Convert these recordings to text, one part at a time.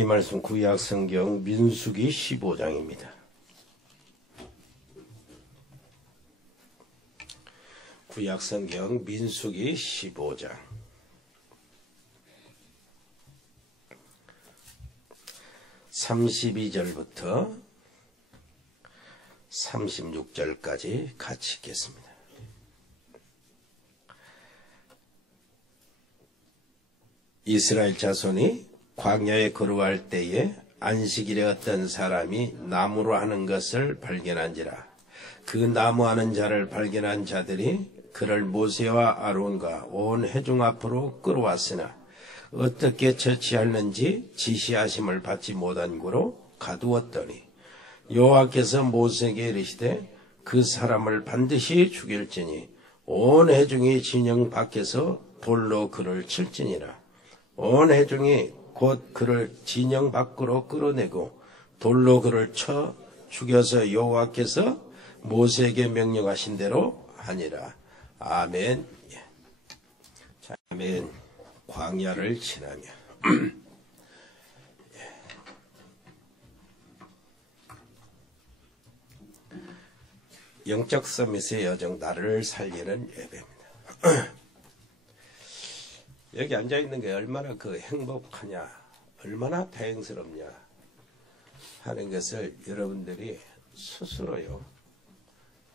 이 말씀 구약 성경 민수기 15장입니다. 구약 성경 민수기 15장 32절부터 36절까지 같이 읽겠습니다. 이스라엘 자손이 광야에 걸어갈 때에 안식일에 어떤 사람이 나무로 하는 것을 발견한지라. 그 나무하는 자를 발견한 자들이 그를 모세와 아론과 온 회중 앞으로 끌어왔으나 어떻게 처치하는지 지시하심을 받지 못한 고로 가두었더니 여호와께서 모세에게 이르시되 그 사람을 반드시 죽일지니 온 회중이 진영 밖에서 돌로 그를 칠지니라. 온 회중이 곧 그를 진영 밖으로 끌어내고 돌로 그를 쳐 죽여서 여호와께서 모세에게 명령하신 대로 하니라. 아멘. 자, 아멘. 광야를 지나며 영적 서밋의 여정 나를 살리는 예배입니다. 여기 앉아있는 게 얼마나 행복하냐, 얼마나 다행스럽냐 하는 것을 여러분들이 스스로요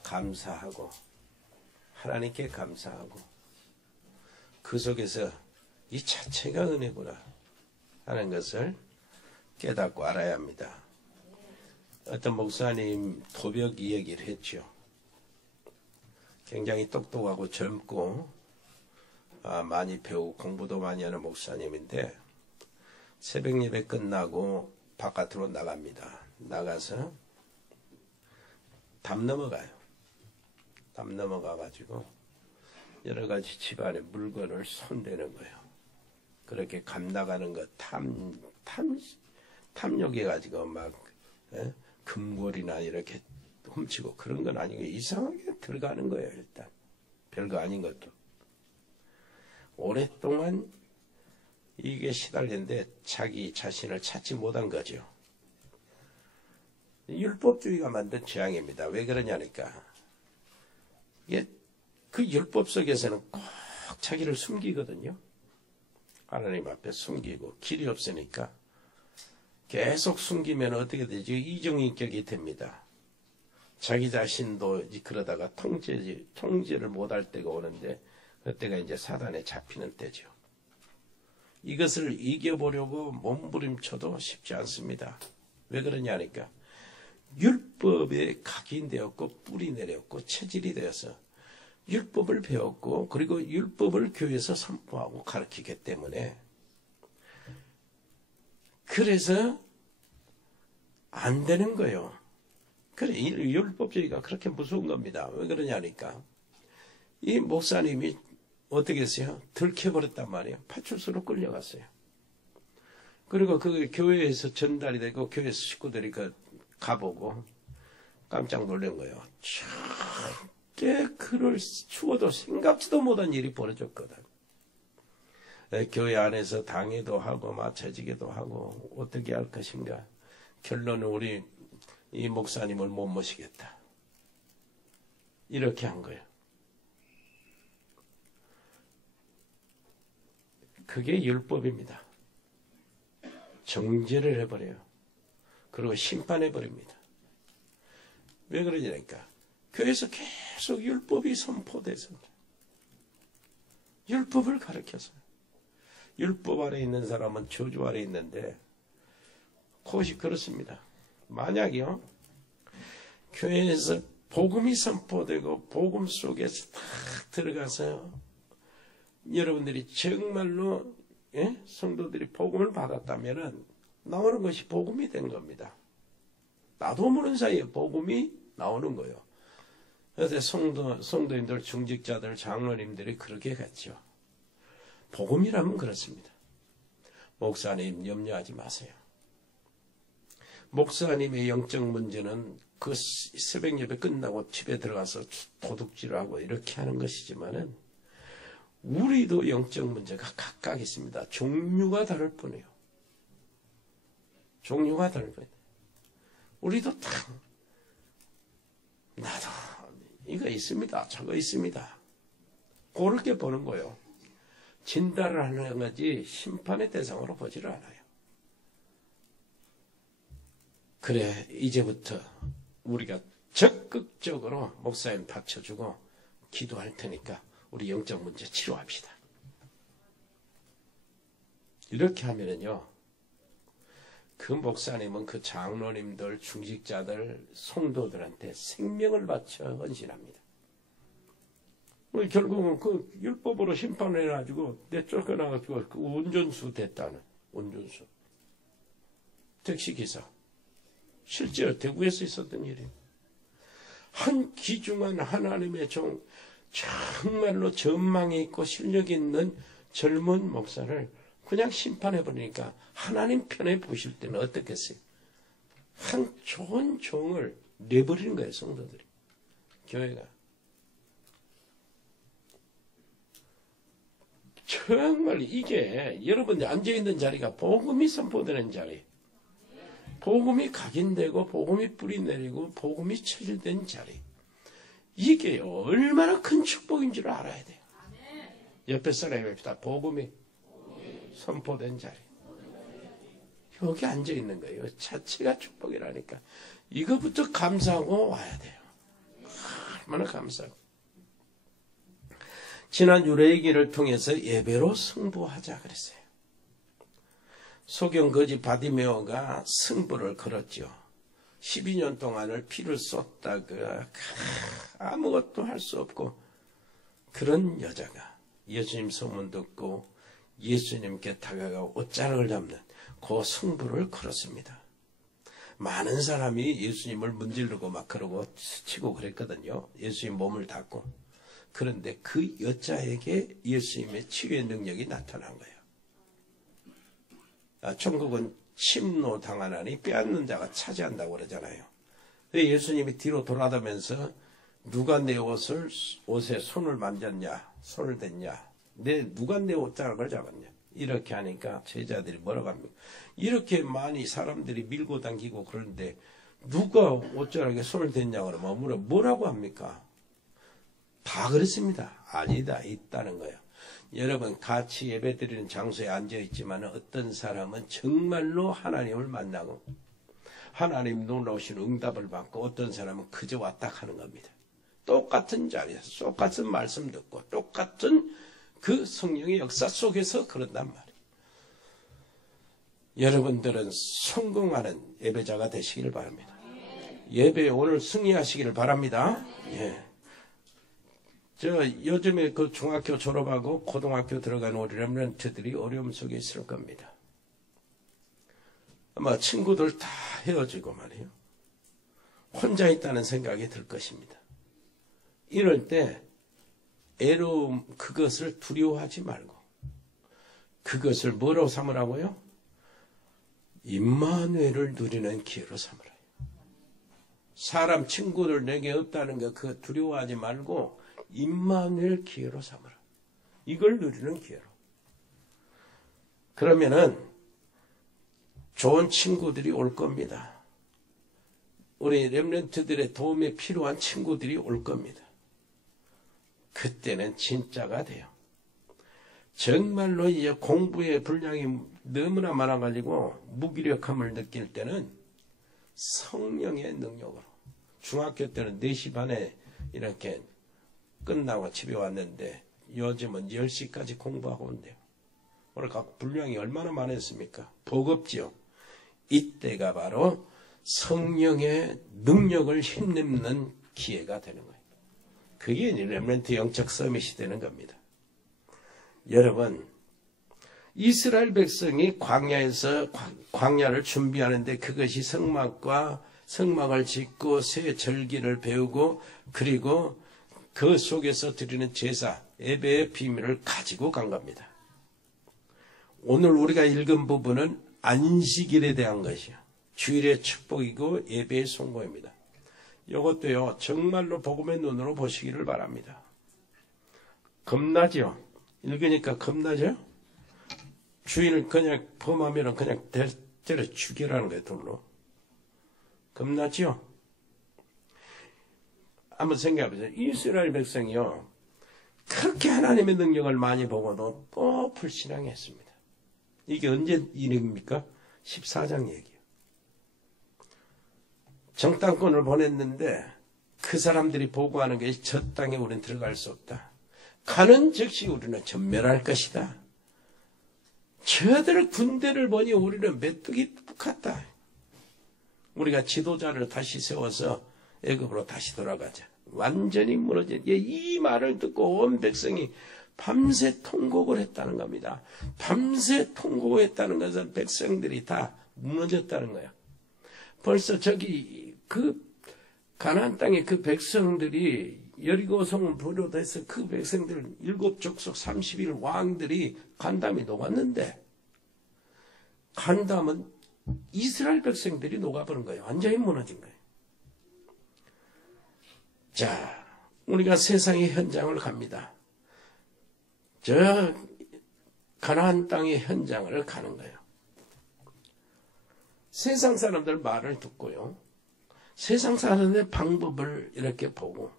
감사하고 하나님께 감사하고 그 속에서 이 자체가 은혜구나 하는 것을 깨닫고 알아야 합니다. 어떤 목사님 도벽 이 얘기를 했죠. 굉장히 똑똑하고 젊고 많이 배우고 공부도 많이 하는 목사님인데 새벽 예배 끝나고 바깥으로 나갑니다. 나가서 담 넘어가요. 담 넘어가가지고 여러 가지 집안의 물건을 손대는 거예요. 그렇게 감 나가는 거 탐욕해가지고 막 금골이나 이렇게 훔치고 그런 건 아니고 이상하게 들어가는 거예요. 일단 별거 아닌 것도. 오랫동안 이게 시달렸는데 자기 자신을 찾지 못한 거죠. 율법주의가 만든 재앙입니다. 왜 그러냐니까 이게 그 율법 속에서는 꼭 자기를 숨기거든요. 하나님 앞에 숨기고 길이 없으니까 계속 숨기면 어떻게 되지? 이중인격이 됩니다. 자기 자신도 그러다가 통제를 못할 때가 오는데 그때가 이제 사단에 잡히는 때죠. 이것을 이겨보려고 몸부림쳐도 쉽지 않습니다. 왜 그러냐니까 율법에 각인되었고 뿌리 내렸고 체질이 되어서 율법을 배웠고 그리고 율법을 교회에서 선포하고 가르치기 때문에 그래서 안 되는 거예요. 그래 율법주의가 그렇게 무서운 겁니다. 왜 그러냐니까 이 목사님이 어떻게 했어요? 들켜버렸단 말이에요. 파출소로 끌려갔어요. 그리고 그 교회에서 전달이 되고 교회 식구들이 가보고 깜짝 놀란 거예요. 절대 그를 죽어도 생각지도 못한 일이 벌어졌거든. 교회 안에서 당회도 하고 마차지기도 하고 어떻게 할 것인가. 결론은 우리 이 목사님을 못 모시겠다. 이렇게 한 거예요. 그게 율법입니다. 정죄를 해버려요. 그리고 심판해버립니다. 왜 그러냐니까 교회에서 계속 율법이 선포돼서 율법을 가르쳐서 율법 아래 있는 사람은 저주 아래 있는데 그것이 그렇습니다. 만약요 교회에서 복음이 선포되고 복음 속에서 딱 들어가서 여러분들이 정말로 성도들이 복음을 받았다면 나오는 것이 복음이 된 겁니다. 나도 모르는 사이에 복음이 나오는 거예요. 그래서 성도님들, 중직자들, 장로님들이 그렇게 했죠. 복음이라면 그렇습니다. 목사님 염려하지 마세요. 목사님의 영적 문제는 그 새벽 예배 끝나고 집에 들어가서 도둑질을 하고 이렇게 하는 것이지만은 우리도 영적 문제가 각각 있습니다. 종류가 다를 뿐이에요. 종류가 넓어요. 우리도 다 나도 이거 있습니다. 저거 있습니다. 그렇게 보는 거예요. 진단을 하는 거지 심판의 대상으로 보지를 않아요. 그래, 이제부터 우리가 적극적으로 목사님 받쳐주고 기도할 테니까 우리 영적 문제 치료합시다. 이렇게 하면은요, 그 목사님은 그 장로님들, 중직자들, 성도들한테 생명을 바쳐 헌신합니다. 결국은 그 율법으로 심판해가지고 내쫓겨나가지고 그 운전수 됐다는, 운전수. 택시기사. 실제로 대구에서 있었던 일이에요. 한 귀중한 하나님의 종, 정말로 전망이 있고 실력이 있는 젊은 목사를 그냥 심판해버리니까 하나님 편에 보실 때는 어떻겠어요? 한 좋은 종을 내버리는 거예요, 성도들이. 교회가. 정말 이게 여러분들 앉아있는 자리가 복음이 선포되는 자리, 복음이 각인되고 복음이 뿌리내리고 복음이 체질된 자리, 이게 얼마나 큰 축복인 줄 알아야 돼요. 옆에 사람이 다 복음이 선포된 자리, 여기 앉아있는 거예요. 자체가 축복이라니까 이거부터 감사하고 와야 돼요. 얼마나 감사하고. 지난 유래기를 통해서 예배로 승부하자 그랬어요. 소경 거지 바디메오가 승부를 걸었죠. 12년 동안을 피를 쏟다가 아무것도 할 수 없고, 그런 여자가 예수님 소문 듣고 예수님께 다가가 옷자락을 잡는 그 승부를 걸었습니다. 많은 사람이 예수님을 문지르고 막 그러고 치고 그랬거든요. 예수님 몸을 닫고. 그런데 그 여자에게 예수님의 치유의 능력이 나타난 거예요. 천국은 침노 당하나니 빼앗는 자가 차지한다고 그러잖아요. 예수님이 뒤로 돌아다면서 누가 내 옷에 손을 만졌냐, 손을 댔냐, 누가 내 옷자락을 잡았냐, 이렇게 하니까 제자들이 뭐라고 합니까? 이렇게 많이 사람들이 밀고 당기고 그러는데 누가 옷자락에 손을 댔냐 그러면 뭐라고 합니까? 다 그렇습니다. 아니다, 있다는 거예요. 여러분, 같이 예배드리는 장소에 앉아있지만 어떤 사람은 정말로 하나님을 만나고 하나님 놀라우신 응답을 받고, 어떤 사람은 그저 왔다 하는 겁니다. 똑같은 자리에서 똑같은 말씀 듣고 똑같은 그 성령의 역사 속에서 그런단 말이에요. 여러분들은 성공하는 예배자가 되시길 바랍니다. 예배에 오늘 승리하시기를 바랍니다. 예. 요즘에 그 중학교 졸업하고 고등학교 들어가는 우리 렘넌트들이 어려움 속에 있을 겁니다. 아마 친구들 다 헤어지고 말이에요. 혼자 있다는 생각이 들 것입니다. 이럴 때 애로움, 그것을 두려워하지 말고 그것을 뭐로 삼으라고요? 임마누엘을 누리는 기회로 삼으라. 사람 친구들 내게 없다는 거 그거 두려워하지 말고 임마누엘 기회로 삼으라. 이걸 누리는 기회로. 그러면은 좋은 친구들이 올 겁니다. 우리 렘넌트들의 도움이 필요한 친구들이 올 겁니다. 그때는 진짜가 돼요. 정말로 이제 공부의 분량이 너무나 많아가지고 무기력함을 느낄 때는 성령의 능력으로, 중학교 때는 4시 반에 이렇게 끝나고 집에 왔는데 요즘은 10시까지 공부하고 온대요. 오늘 각 분량이 얼마나 많았습니까? 버겁지요. 이때가 바로 성령의 능력을 힘내는 기회가 되는 거예요. 그게 렘넌트 영적 서밋이 되는 겁니다. 여러분, 이스라엘 백성이 광야를 준비하는데 그것이 성막을 짓고 새 절기를 배우고 그리고 그 속에서 드리는 제사, 예배의 비밀을 가지고 간 겁니다. 오늘 우리가 읽은 부분은 안식일에 대한 것이요. 주일의 축복이고 예배의 성공입니다. 이것도요, 정말로 복음의 눈으로 보시기를 바랍니다. 겁나죠? 읽으니까 겁나죠? 주일 그냥 범하면 그냥 때려 죽여라는 거예요, 돌로. 겁나죠? 한번 생각해보세요. 이스라엘 백성이요, 그렇게 하나님의 능력을 많이 보고도 또 불신앙했습니다. 이게 언제 일입니까? 14장 얘기예요. 정탐꾼을 보냈는데 그 사람들이 보고하는 게 저 땅에 우리는 들어갈 수 없다. 가는 즉시 우리는 전멸할 것이다. 저들 군대를 보니 우리는 메뚜기 같다. 우리가 지도자를 다시 세워서 애굽으로 다시 돌아가자. 완전히 무너진, 이 말을 듣고 온 백성이 밤새 통곡을 했다는 겁니다. 밤새 통곡을 했다는 것은 백성들이 다 무너졌다는 거야. 벌써 저기 그 가나안 땅의 그 백성들이 여리고성을 부려대서 그 백성들 7족속 30일 왕들이 간담이 녹았는데, 간담은 이스라엘 백성들이 녹아버린 거예요. 완전히 무너진 거예요. 자, 우리가 세상의 현장을 갑니다. 저 가나안 땅의 현장을 가는 거예요. 세상 사람들 말을 듣고요, 세상 사람들의 방법을 이렇게 보고,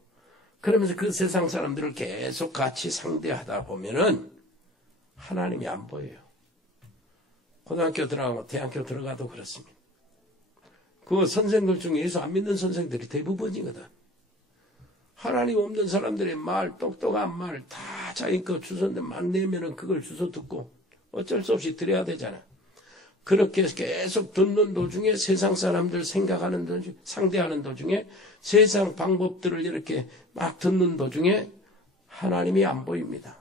그러면서 그 세상 사람들을 계속 같이 상대하다 보면은 하나님이 안 보여요. 고등학교 들어가고 대학교 들어가도 그렇습니다. 그 선생들 중에 예수 안 믿는 선생들이 대부분이거든. 하나님 없는 사람들의 말, 똑똑한 말 다 자기 거 주소인데 막 내면은 그걸 주소 듣고 어쩔 수 없이 들어야 되잖아. 그렇게 계속 듣는 도중에 세상 사람들 생각하는 도중, 상대하는 도중에 세상 방법들을 이렇게 막 듣는 도중에 하나님이 안 보입니다.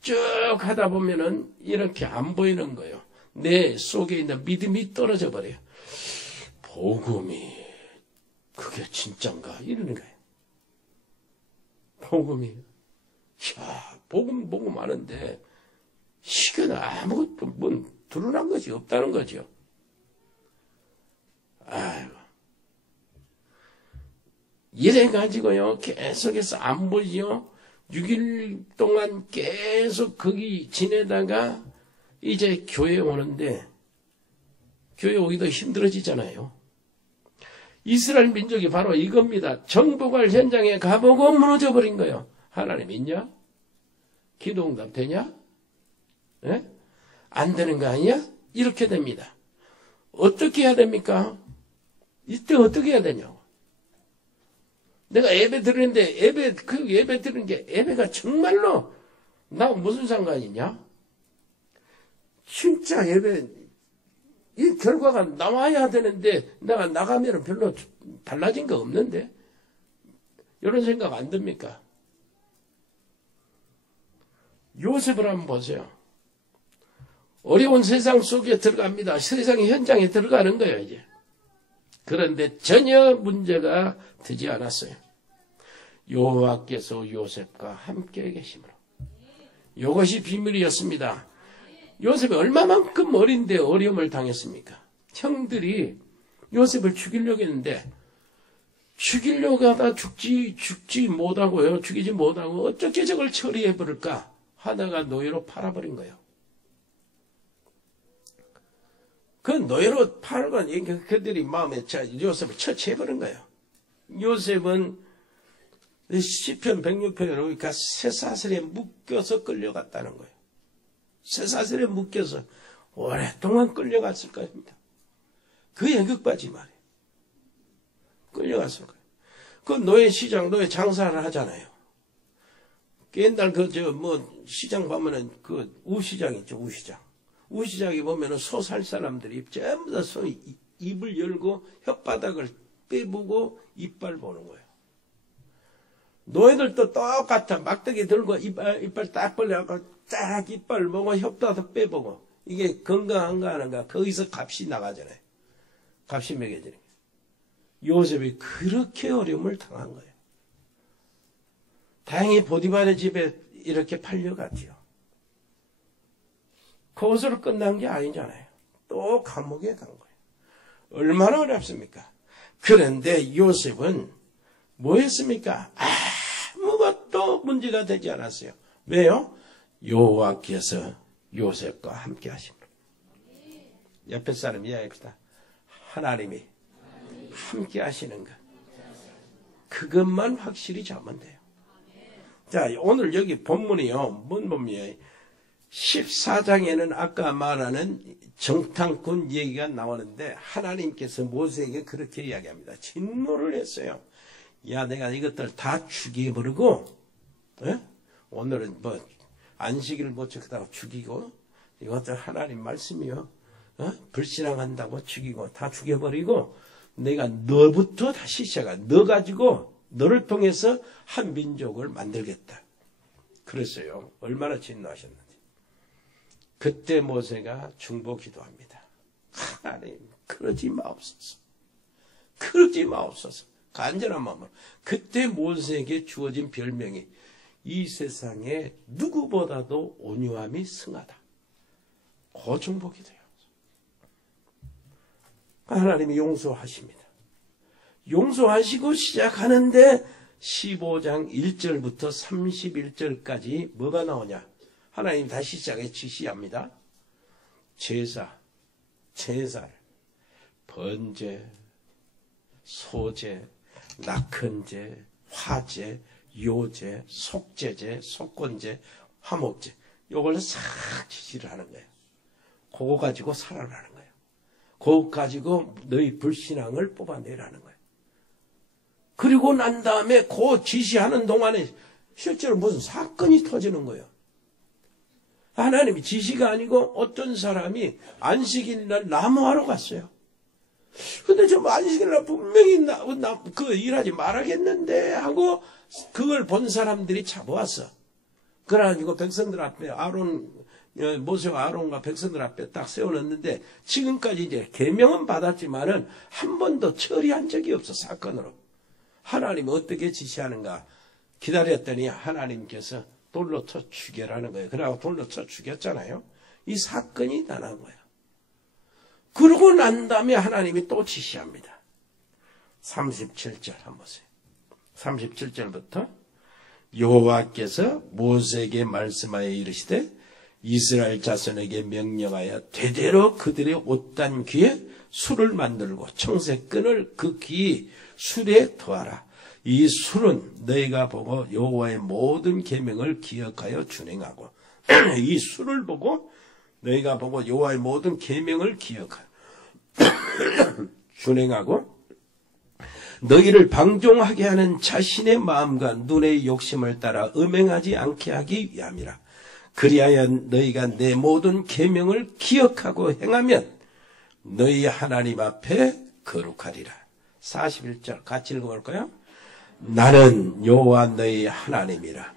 쭉 하다 보면은 이렇게 안 보이는 거예요. 내 속에 있는 믿음이 떨어져 버려요. 복음이 그게 진짠가? 이러는 거예요. 복음이. 야, 복음 하는데 이건 아무것도 뭔 드러난 것이 없다는 거죠. 아이고. 이래가지고요, 계속해서 안 보이죠? 6일 동안 계속 거기 지내다가 이제 교회 오는데, 교회 오기도 힘들어지잖아요. 이스라엘 민족이 바로 이겁니다. 정복할 현장에 가보고 무너져 버린 거예요. 하나님 있냐? 기도응답 되냐? 예? 안 되는 거 아니야? 이렇게 됩니다. 어떻게 해야 됩니까? 이때 어떻게 해야 되냐고. 내가 예배 드리는데 그 예배 드리는 게 예배가 정말로 나하고 무슨 상관이냐? 진짜 예배 이 결과가 나와야 되는데 내가 나가면 별로 달라진 거 없는데? 이런 생각 안 듭니까? 요셉을 한번 보세요. 어려운 세상 속에 들어갑니다. 세상의 현장에 들어가는 거예요, 이제. 그런데 전혀 문제가 되지 않았어요. 여호와께서 요셉과 함께 계심으로. 이것이 비밀이었습니다. 요셉이 얼마만큼 어린데 어려움을 당했습니까? 형들이 요셉을 죽이려고 했는데 죽이려고 하다 죽지 못하고요. 죽이지 못하고 어떻게 저걸 처리해버릴까 하다가 노예로 팔아버린 거예요. 그 노예로 팔고 그들이 마음에 요셉을 처치해버린 거예요. 요셉은 시편 106편에 보니까 쇠사슬에 묶여서 끌려갔다는 거예요. 쇠사슬에 묶여서 오랫동안 끌려갔을 겁니다. 그 애극바지 말이에요. 끌려갔을 거예요. 그 노예 시장, 노예 장사를 하잖아요. 옛날 시장 보면은 우시장 있죠, 우시장. 우시장에 보면은 소 살 사람들이 전부 다 소 입을 열고 혓바닥을 빼보고 이빨 보는 거예요. 노예들도 똑같아. 막대기 들고 이빨 딱 벌려갖고 딱 이빨 보고 혓바닥 빼보고 이게 건강한가 하는가 거기서 값이 나가잖아요. 값이 매겨지는 거예요. 요셉이 그렇게 어려움을 당한 거예요. 다행히 보디발의 집에 이렇게 팔려갔지요. 그것으로 끝난 게 아니잖아요. 또 감옥에 간 거예요. 얼마나 어렵습니까? 그런데 요셉은 뭐 했습니까? 아무것도 문제가 되지 않았어요. 왜요? 여호와께서 요셉과 함께 하십니다. 옆에 사람 이야기합시다. 하나님이 함께 하시는 것. 그것만 확실히 잡으면 돼요. 자, 오늘 여기 본문이요. 뭔 본문이에요? 14장에는 아까 말하는 정탐꾼 얘기가 나오는데 하나님께서 모세에게 그렇게 이야기합니다. 진노를 했어요. 야, 내가 이것들 다 죽여버리고, 오늘은 뭐 안식일 못 지키다가 죽이고, 이것들 하나님 말씀이요. 불신앙한다고 죽이고 다 죽여버리고 내가 너부터 다시 시작하. 너 가지고 너를 통해서 한 민족을 만들겠다. 그랬어요. 얼마나 진노하셨는지. 그때 모세가 중보 기도합니다. 하나님 그러지 마옵소서. 그러지 마옵소서. 간절한 마음으로. 그때 모세에게 주어진 별명이 이 세상에 누구보다도 온유함이 승하다. 그 중보 기도예요. 하나님이 용서하십니다. 용서하시고 시작하는데 15장 1절부터 31절까지 뭐가 나오냐? 하나님 다시 시작해 지시합니다. 제사, 제살, 번제, 소제, 낙헌제, 화제, 요제, 속제제, 속건제, 화목제. 이걸 싹 지시를 하는 거예요. 그거 가지고 살아라는 거예요. 그거 가지고 너희 불신앙을 뽑아내라는 거예요. 그리고 난 다음에 그 지시하는 동안에 실제로 무슨 사건이 터지는 거예요. 하나님이 지시가 아니고 어떤 사람이 안식일날 나무하러 갔어요. 근데 저 안식일날 분명히 그 일하지 말아야겠는데 하고 그걸 본 사람들이 잡아왔어. 그래가지고 백성들 앞에 모세와 아론과 백성들 앞에 딱 세워놨는데 지금까지 이제 계명은 받았지만은 한 번도 처리한 적이 없어. 사건으로. 하나님이 어떻게 지시하는가 기다렸더니 하나님께서 돌로 쳐 죽여라는 거예요. 그래서 돌로 쳐 죽였잖아요. 이 사건이 나난 거예요. 그러고 난 다음에 하나님이 또 지시합니다. 37절 한번 보세요. 37절부터 여호와께서 모세에게 말씀하여 이르시되 이스라엘 자손에게 명령하여 대대로 그들의 옷단 귀에 술을 만들고 청색끈을 그 귀 술에 더하라. 이 술은 너희가 보고 여호와의 모든 계명을 기억하여 준행하고 이 술을 보고 너희가 보고 여호와의 모든 계명을 기억하여 준행하고 너희를 방종하게 하는 자신의 마음과 눈의 욕심을 따라 음행하지 않게 하기 위함이라. 그리하여 너희가 내 모든 계명을 기억하고 행하면 너희 하나님 앞에 거룩하리라. 41절 같이 읽어볼까요? 나는 여호와 너희 하나님이라.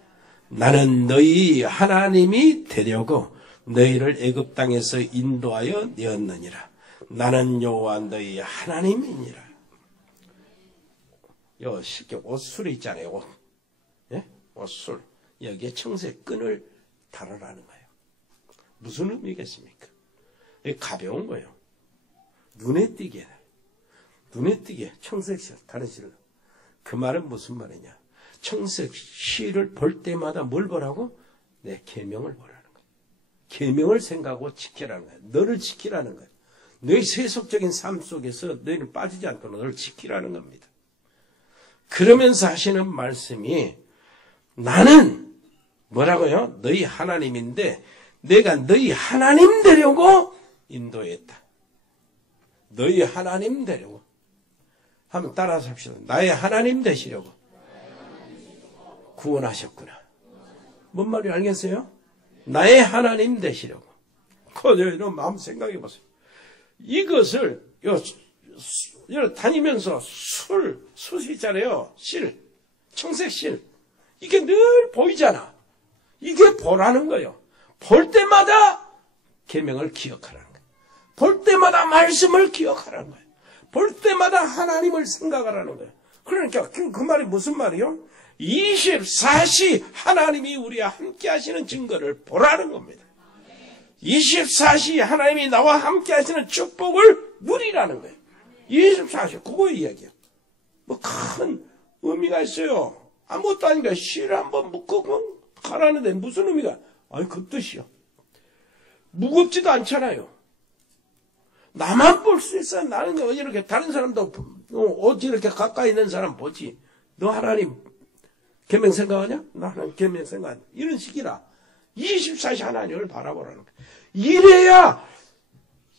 나는 너희 하나님이 되려고 너희를 애굽 땅에서 인도하여 내었느니라. 나는 여호와 너희 하나님이니라. 요 쉽게 옷술 있잖아요. 옷. 예? 옷술. 여기에 청색끈을 달아라는 거예요. 무슨 의미겠습니까? 가벼운 거예요. 눈에 띄게. 눈에 띄게 청색실 다른 실로. 그 말은 무슨 말이냐? 청색실을 볼 때마다 뭘 보라고? 내 계명을 보라는 거예요. 계명을 생각하고 지키라는 거예요. 너를 지키라는 거예요. 너의 세속적인 삶 속에서 너희는 빠지지 않고 너를 지키라는 겁니다. 그러면서 하시는 말씀이 나는 뭐라고요? 너희 하나님인데 내가 너희 하나님 되려고 인도했다. 너희 하나님 되려고. 한번 따라서 합시다. 나의 하나님 되시려고 구원하셨구나. 뭔 말인지 알겠어요? 나의 하나님 되시려고. 여러분 마음 생각해 보세요. 이것을 다니면서 숯이 있잖아요. 실, 청색실. 이게 늘 보이잖아. 이게 보라는 거예요. 볼 때마다 계명을 기억하라는 거예요. 볼 때마다 말씀을 기억하라는 거예요. 볼 때마다 하나님을 생각하라는 거예요. 그러니까 그 말이 무슨 말이요? 24시 하나님이 우리와 함께 하시는 증거를 보라는 겁니다. 24시 하나님이 나와 함께 하시는 축복을 누리라는 거예요. 24시 그거 이야기야. 뭐 큰 의미가 있어요. 아무것도 아니니까 실을 한번 묶고 가라는데 무슨 의미가? 아니 그 뜻이요. 무겁지도 않잖아요. 나만 볼 수 있어. 나는 이렇게 다른 사람도 어찌 이렇게 가까이 있는 사람 보지. 너 하나님 계명 생각하냐? 나 하나님 계명 생각하냐? 이런 식이라 24시 하나님을 바라보라는 거야. 이래야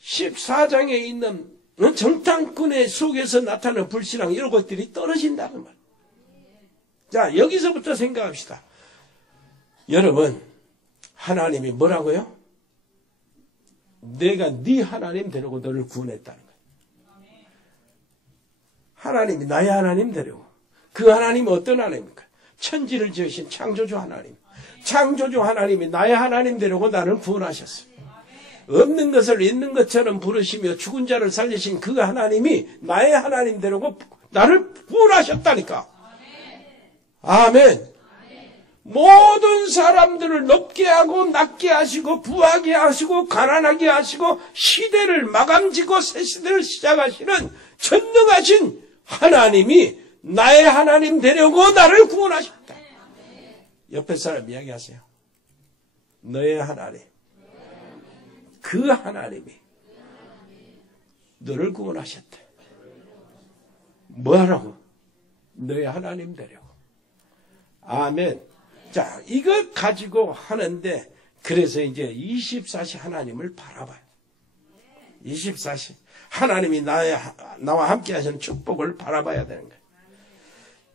14장에 있는 정탐꾼의 속에서 나타나는 불신앙 이런 것들이 떨어진다는 말. 자, 여기서부터 생각합시다. 여러분, 하나님이 뭐라고요? 내가 네 하나님 되려고 너를 구원했다는 거예요. 하나님이 나의 하나님 되려고. 그 하나님은 어떤 하나님입니까? 천지를 지으신 창조주 하나님. 창조주 하나님이 나의 하나님 되려고 나를 구원하셨어요. 없는 것을 있는 것처럼 부르시며 죽은 자를 살리신 그 하나님이 나의 하나님 되려고 나를 구원하셨다니까. 아멘. 모든 사람들을 높게 하고 낮게 하시고 부하게 하시고 가난하게 하시고 시대를 마감지고 새 시대를 시작하시는 전능하신 하나님이 나의 하나님 되려고 나를 구원하셨다. 옆에 사람 이야기하세요. 너의 하나님. 그 하나님이 너를 구원하셨다. 뭐하라고? 너의 하나님 되려고. 아멘. 자, 이거 가지고 하는데, 그래서 이제 24시 하나님을 바라봐요. 24시. 하나님이 나와 함께 하시는 축복을 바라봐야 되는 거예요.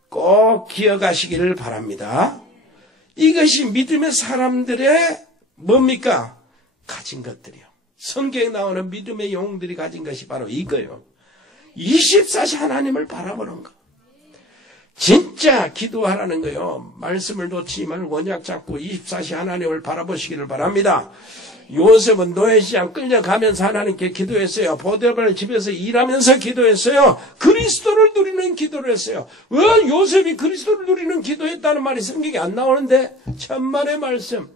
꼭 기억하시기를 바랍니다. 이것이 믿음의 사람들의 뭡니까? 가진 것들이요. 성경에 나오는 믿음의 영웅들이 가진 것이 바로 이거예요. 24시 하나님을 바라보는 거. 진짜 기도하라는 거요. 말씀을 놓치지 말고 원약 잡고 24시 하나님을 바라보시기를 바랍니다. 요셉은 노예시장 끌려가면서 하나님께 기도했어요. 보디발 집에서 일하면서 기도했어요. 그리스도를 누리는 기도를 했어요. 왜 요셉이 그리스도를 누리는 기도했다는 말이 성경에 안 나오는데 천만의 말씀.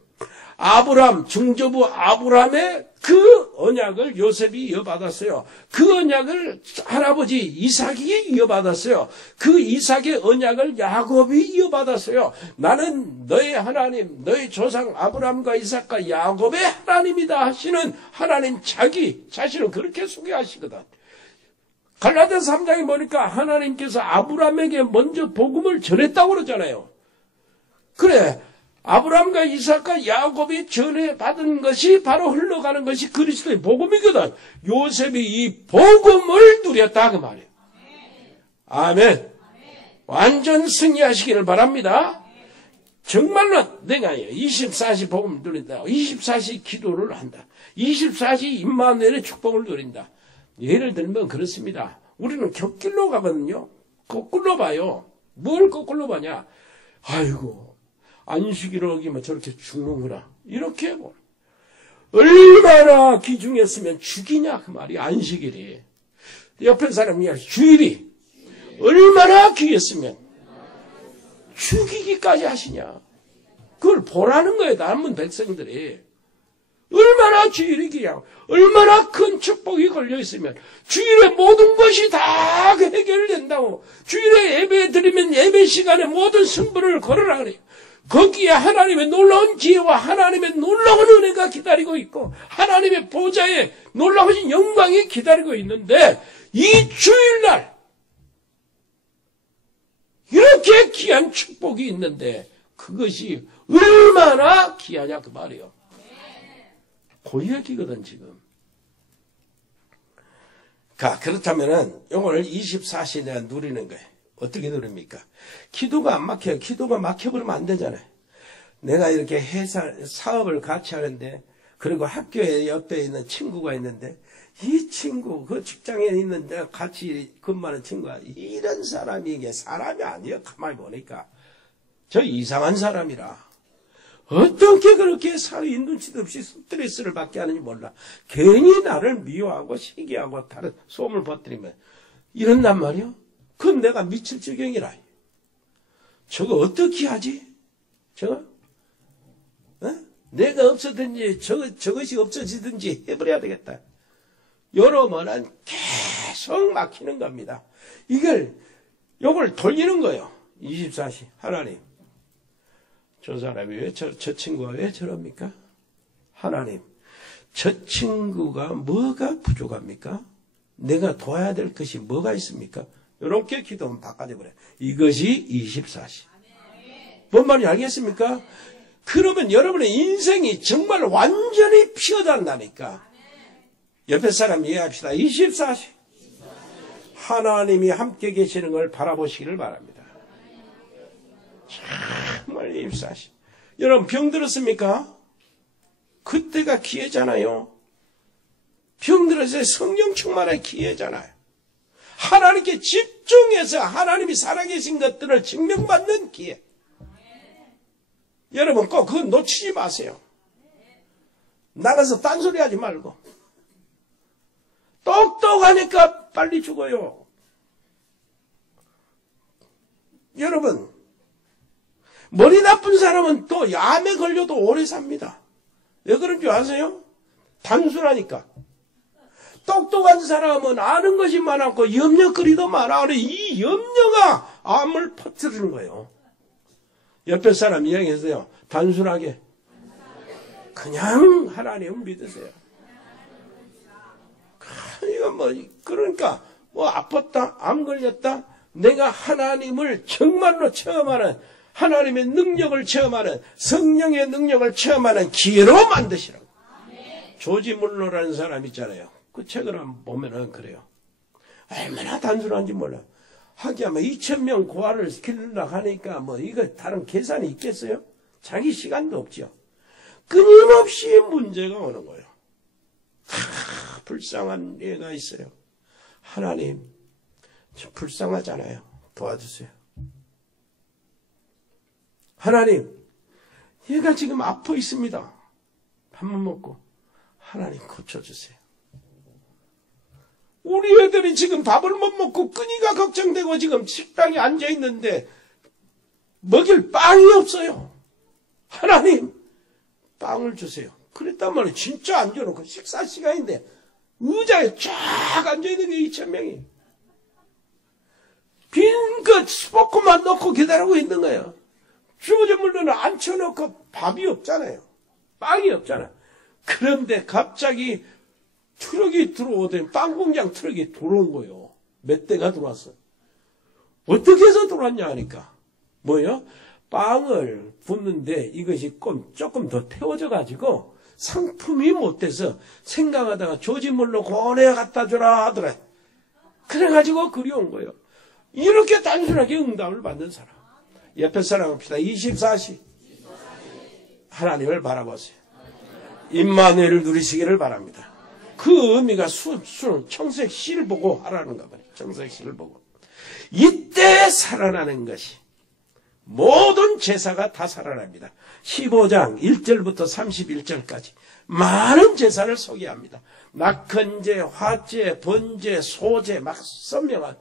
아브람, 중조부 아브람의 그 언약을 요셉이 이어받았어요. 그 언약을 할아버지 이삭이 이어받았어요. 그 이삭의 언약을 야곱이 이어받았어요. 나는 너의 하나님, 너의 조상 아브람과 이삭과 야곱의 하나님이다 하시는 하나님 자신을 그렇게 소개하시거든. 갈라디아서 3장에 보니까 하나님께서 아브람에게 먼저 복음을 전했다고 그러잖아요. 그래. 아브람과 이삭과 야곱이 전해받은 것이 바로 흘러가는 것이 그리스도의 복음이거든. 요셉이 이 복음을 누렸다 그 말이에요. 아멘. 완전 승리하시기를 바랍니다. 정말로 내가 24시 복음을 누린다. 24시 기도를 한다. 24시 임마누엘의 축복을 누린다. 예를 들면 그렇습니다. 우리는 곁길로 가거든요. 거꾸로 봐요. 뭘 거꾸로 봐냐. 아이고. 안식일을 어기면 저렇게 죽는구나. 이렇게 해보. 얼마나 귀중했으면 죽이냐 그 말이 안식일이. 옆에 사람이 주일이 얼마나 귀했으면 죽이기까지 하시냐. 그걸 보라는 거예요. 남은 백성들이. 얼마나 주일이 귀하고 얼마나 큰 축복이 걸려있으면 주일에 모든 것이 다 해결된다고. 주일에 예배 드리면 예배 시간에 모든 승부를 걸으라 그래요. 거기에 하나님의 놀라운 지혜와 하나님의 놀라운 은혜가 기다리고 있고 하나님의 보좌에 놀라우신 영광이 기다리고 있는데 이 주일날 이렇게 귀한 축복이 있는데 그것이 얼마나 귀하냐 그 말이에요. 그 얘기거든 지금. 그렇다면은 이걸 24시 내가 누리는 거예요. 어떻게 누립니까? 기도가 안 막혀요. 기도가 막혀버리면 안 되잖아요. 내가 이렇게 사업을 같이 하는데, 그리고 학교에 옆에 있는 친구가 있는데, 이 친구, 그 직장에 있는데 같이 근무하는 친구가 이런 사람이 이게 사람이 아니에요. 가만히 보니까. 저 이상한 사람이라. 어떻게 그렇게 사회 눈치도 없이 스트레스를 받게 하는지 몰라. 괜히 나를 미워하고 시기하고 다른 소문을 퍼뜨리면 이런단 말이요. 그건 내가 미칠 지경이라. 저거 어떻게 하지? 저거? 내가 없어든지 저것이 없어지든지 해버려야 되겠다. 여러모는 계속 막히는 겁니다. 요걸 돌리는 거예요. 24시. 하나님. 저 사람이 저 친구가 왜 저럽니까? 하나님. 저 친구가 뭐가 부족합니까? 내가 도와야 될 것이 뭐가 있습니까? 이렇게 기도하면 바꿔져버려요. 이것이 24시. 뭔 말인지 알겠습니까? 그러면 여러분의 인생이 정말 완전히 피어난다니까. 옆에 사람 이해합시다. 24시. 하나님이 함께 계시는 걸 바라보시기를 바랍니다. 정말 24시. 여러분 병 들었습니까? 그때가 기회잖아요. 병 들었을 때 성령 충만의 기회잖아요. 하나님께 집중해서 하나님이 살아계신 것들을 증명받는 기회. 여러분 꼭 그거 놓치지 마세요. 나가서 딴소리 하지 말고. 똑똑하니까 빨리 죽어요. 여러분, 머리 나쁜 사람은 또 암에 걸려도 오래 삽니다. 왜 그런 줄 아세요? 단순하니까. 똑똑한 사람은 아는 것이 많았고 염려거리도 많아. 이 염려가 암을 퍼뜨리는 거예요. 옆에 사람 이야기했어요. 단순하게. 그냥 하나님 믿으세요. 그러니까 아팠다, 암 걸렸다. 내가 하나님을 정말로 체험하는, 하나님의 능력을 체험하는, 성령의 능력을 체험하는 기회로 만드시라고. 조지 물러라는 사람 있잖아요. 그 책을 한번 보면은 그래요. 얼마나 단순한지 몰라. 하기야 2,000명 고아를 시키려고 하니까 이거 다른 계산이 있겠어요? 자기 시간도 없죠. 끊임없이 문제가 오는 거예요. 불쌍한 애가 있어요. 하나님, 저 불쌍하잖아요. 도와주세요. 하나님, 얘가 지금 아파 있습니다. 밥만 먹고. 하나님 고쳐주세요. 우리 애들이 지금 밥을 못 먹고 끈이가 걱정되고 지금 식당에 앉아있는데 먹일 빵이 없어요. 하나님, 빵을 주세요. 그랬단 말이에요. 진짜 앉아놓고 식사 시간인데 의자에 쫙 앉아있는 게 2,000명이. 빈 그 스포크만 넣고 기다리고 있는 거예요. 주부전물로는 앉혀놓고 밥이 없잖아요. 빵이 없잖아요. 그런데 갑자기 트럭이 들어오더니 빵공장 트럭이 들어온 거예요. 몇 대가 들어왔어요. 어떻게 해서 들어왔냐 하니까 뭐예요? 빵을 붓는데 이것이 조금 더 태워져 가지고 상품이 못 돼서 생각하다가 조지물로 고내 갖다 주라 하더라. 그래가지고 그리운 거예요. 이렇게 단순하게 응답을 받는 사람. 옆에 사람 합시다. 24시. 하나님을 바라보세요. 임마누엘을 누리시기를 바랍니다. 그 의미가 청색 씨를 보고 하라는가 봐요. 청색 씨를 보고. 이때 살아나는 것이 모든 제사가 다 살아납니다. 15장 1절부터 31절까지 많은 제사를 소개합니다. 낙헌제, 화제, 번제, 소제 막 설명한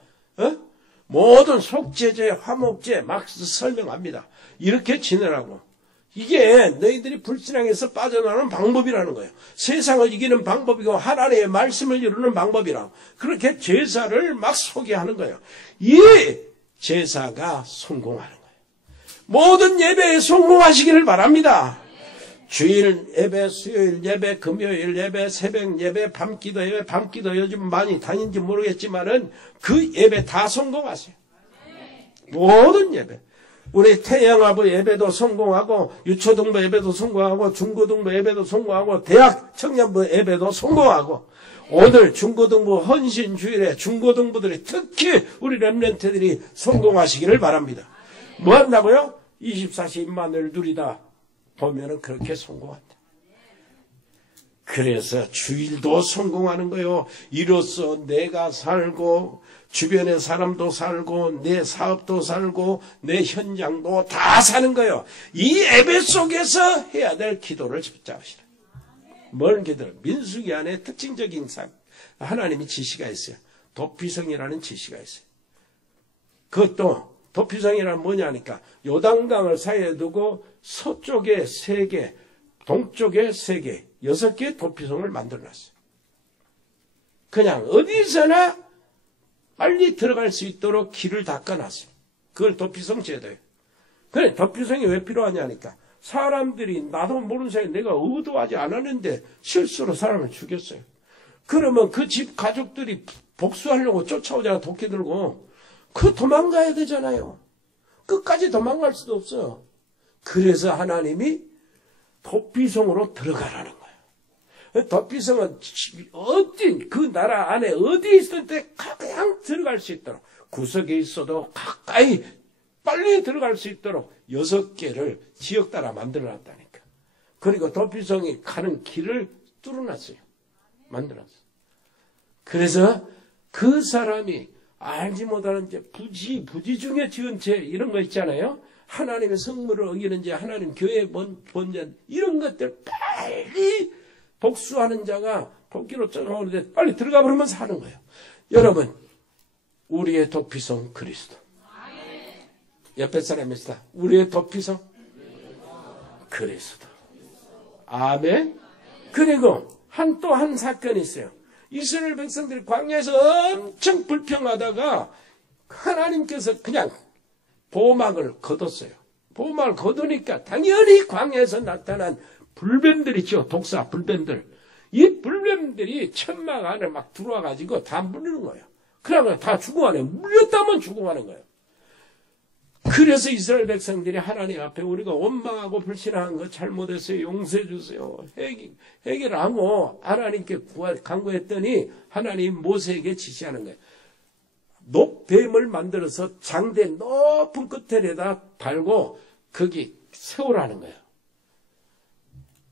모든 속제제, 화목제 막 설명합니다. 이렇게 지내라고. 이게 너희들이 불신앙에서 빠져나오는 방법이라는 거예요. 세상을 이기는 방법이고 하나님의 말씀을 이루는 방법이라고. 그렇게 제사를 막 소개하는 거예요. 이 제사가 성공하는 거예요. 모든 예배에 성공하시기를 바랍니다. 주일 예배, 수요일 예배, 금요일 예배, 새벽 예배, 밤기도 예배, 밤기도 요즘 많이 다닌지 모르겠지만은 그 예배 다 성공하세요. 모든 예배. 우리 태양아부 예배도 성공하고, 유초등부 예배도 성공하고, 중고등부 예배도 성공하고, 대학 청년부 예배도 성공하고, 오늘 중고등부 헌신주일에 중고등부들이 특히 우리 렘넌트들이 성공하시기를 바랍니다. 뭐 한다고요? 24시 임마누엘 누리다 보면은 그렇게 성공한다. 그래서 주일도 성공하는 거예요. 이로써 내가 살고 주변의 사람도 살고 내 사업도 살고 내 현장도 다 사는 거예요. 이 예배 속에서 해야 될 기도를 붙잡으시라. 뭘 기도? 민수기 안에 특징적인 하나님이 지시가 있어요. 도피성이라는 지시가 있어요. 그것도 도피성이란 뭐냐 하니까 요단강을 사이에 두고 서쪽에 3개, 동쪽에 3개, 6개 도피성을 만들어놨어요. 그냥 어디서나 빨리 들어갈 수 있도록 길을 닦아놨어요. 그걸 도피성 제도예요. 그래, 도피성이 왜 필요하냐 하니까 사람들이 나도 모르는 사이에 내가 의도하지 않았는데 실수로 사람을 죽였어요. 그러면 그 집 가족들이 복수하려고 쫓아오잖아. 도끼 들고. 그 도망가야 되잖아요. 끝까지 도망갈 수도 없어요. 그래서 하나님이 도피성으로 들어가라는 거예요. 도피성은 어디 그 나라 안에 어디 있을 때 그냥 들어갈 수 있도록 구석에 있어도 가까이 빨리 들어갈 수 있도록 6개를 지역 따라 만들어놨다니까. 그리고 도피성이 가는 길을 뚫어놨어요. 만들었어요. 그래서 그 사람이 알지 못하는 죄, 부지 중에 지은 죄 이런 거 있잖아요. 하나님의 성물을 어기는 죄, 하나님 교회 번죄 이런 것들 빨리 복수하는 자가 도끼로 쫓아오는데 빨리 들어가 버리면 사는 거예요. 여러분, 우리의 도피성 그리스도. 옆에 사람입니다. 우리의 도피성 그리스도. 아멘. 그리고 또 한 사건이 있어요. 이스라엘 백성들이 광야에서 엄청 불평하다가 하나님께서 그냥 보호막을 걷었어요. 보호막을 걷으니까 당연히 광야에서 나타난 불뱀들 있죠. 독사 불뱀들. 이 불뱀들이 천막 안에 막 들어와가지고 다 물리는 거예요. 그러면 다 죽어가네. 물렸다면 죽어가는 거예요. 그래서 이스라엘 백성들이 하나님 앞에 우리가 원망하고 불신한 거 잘못했어요. 용서해 주세요. 해결하고 하나님께 간구했더니 하나님 모세에게 지시하는 거예요. 뱀을 만들어서 장대 높은 끝에다 달고 거기 세우라는 거예요.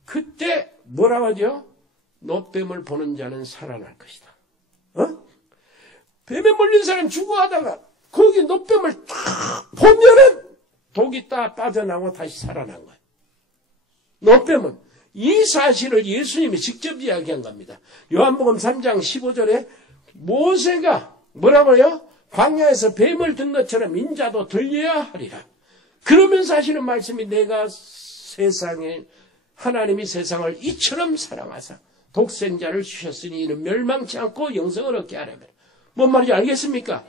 그때 뭐라고 하죠? 뱀을 보는 자는 살아날 것이다. 뱀에 몰린 사람 죽어가다가 거기 뱀을 탁 보면은 독이 빠져나오고 다시 살아난 거예요. 뱀은 이 사실을 예수님이 직접 이야기한 겁니다. 요한복음 3장 15절에 모세가 뭐라고요? 광야에서 뱀을 든 것처럼 인자도 들려야 하리라. 그러면서 하시는 말씀이 내가 하나님이 세상을 이처럼 사랑하사 독생자를 주셨으니 이는 멸망치 않고 영생을 얻게 하려면. 뭔 말인지 알겠습니까?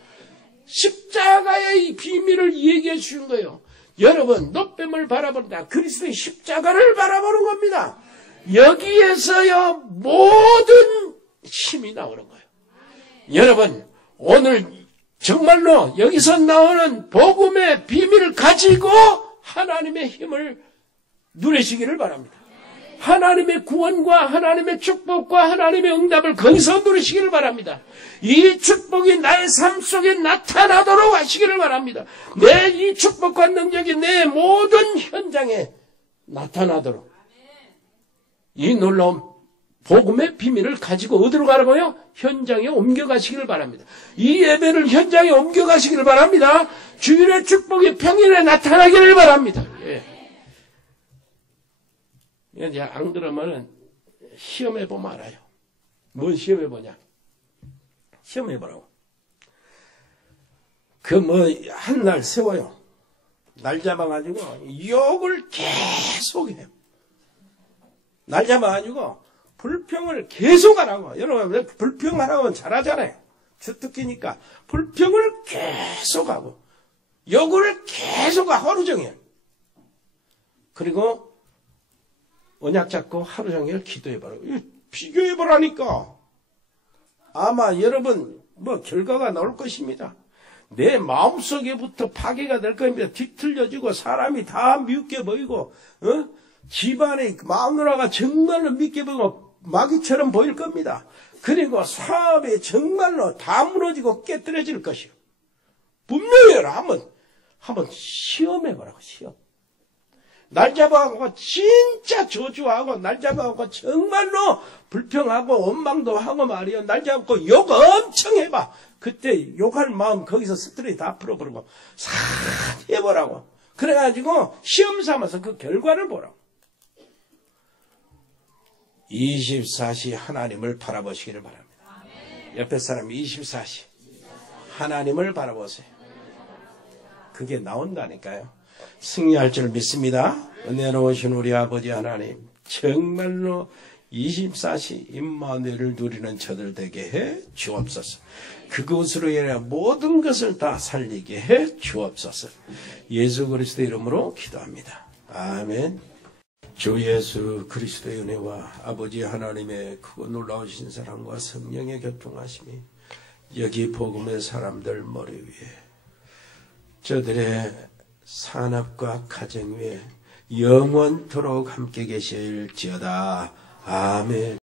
십자가의 이 비밀을 얘기해 주신 거예요. 여러분, 뱀을 바라본다. 그리스도의 십자가를 바라보는 겁니다. 여기에서요 모든 힘이 나오는 거예요. 여러분, 오늘 정말로 여기서 나오는 복음의 비밀을 가지고 하나님의 힘을 누리시기를 바랍니다. 하나님의 구원과 하나님의 축복과 하나님의 응답을 거기서 누리시기를 바랍니다. 이 축복이 나의 삶 속에 나타나도록 하시기를 바랍니다. 이 축복과 능력이 내 모든 현장에 나타나도록 이 놀라운 복음의 비밀을 가지고 어디로 가라고요? 현장에 옮겨가시기를 바랍니다. 이 예배를 현장에 옮겨가시기를 바랍니다. 주일의 축복이 평일에 나타나기를 바랍니다. 이제 안 그러면은 시험해보면 알아요. 뭔 시험해보냐? 시험해보라고. 한 날 세워요. 날 잡아가지고 욕을 계속 해요. 날 잡아가지고 불평을 계속 하라고. 여러분, 불평하라고 하면 잘하잖아요. 주특기니까. 불평을 계속 하고, 욕을 계속 하고, 하루 종일. 그리고 언약 잡고 하루 종일 기도해보라고. 비교해보라니까. 아마 여러분, 결과가 나올 것입니다. 내 마음속에부터 파괴가 될 겁니다. 뒤틀려지고, 사람이 다 미웃게 보이고, 집안의 마누라가 정말로 믿게 보이고, 마귀처럼 보일 겁니다. 그리고 사업이 정말로 다 무너지고 깨뜨려질 것이요. 분명히 한번 시험해보라고, 시험. 날 잡아갖고 진짜 저주하고 날 잡아갖고 정말로 불평하고 원망도 하고 말이요. 날 잡아갖고 욕 엄청 해봐. 그때 욕할 마음 거기서 스트레스 다 풀어버리고 싹 해보라고. 그래가지고 시험 삼아서 그 결과를 보라고. 24시 하나님을 바라보시기를 바랍니다. 옆에 사람 24시 하나님을 바라보세요. 그게 나온다니까요. 승리할 줄 믿습니다. 은혜로우신 우리 아버지 하나님, 정말로 24시 임마누엘을 누리는 저들 되게 해 주옵소서. 그것으로 인해 모든 것을 다 살리게 해 주옵소서. 예수 그리스도 이름으로 기도합니다. 아멘. 주 예수 그리스도의 은혜와 아버지 하나님의 크고 놀라우신 사랑과 성령의 교통하심이 여기 복음의 사람들 머리 위에 저들의 산업과 가정 위에 영원토록 함께 계실지어다. 아멘.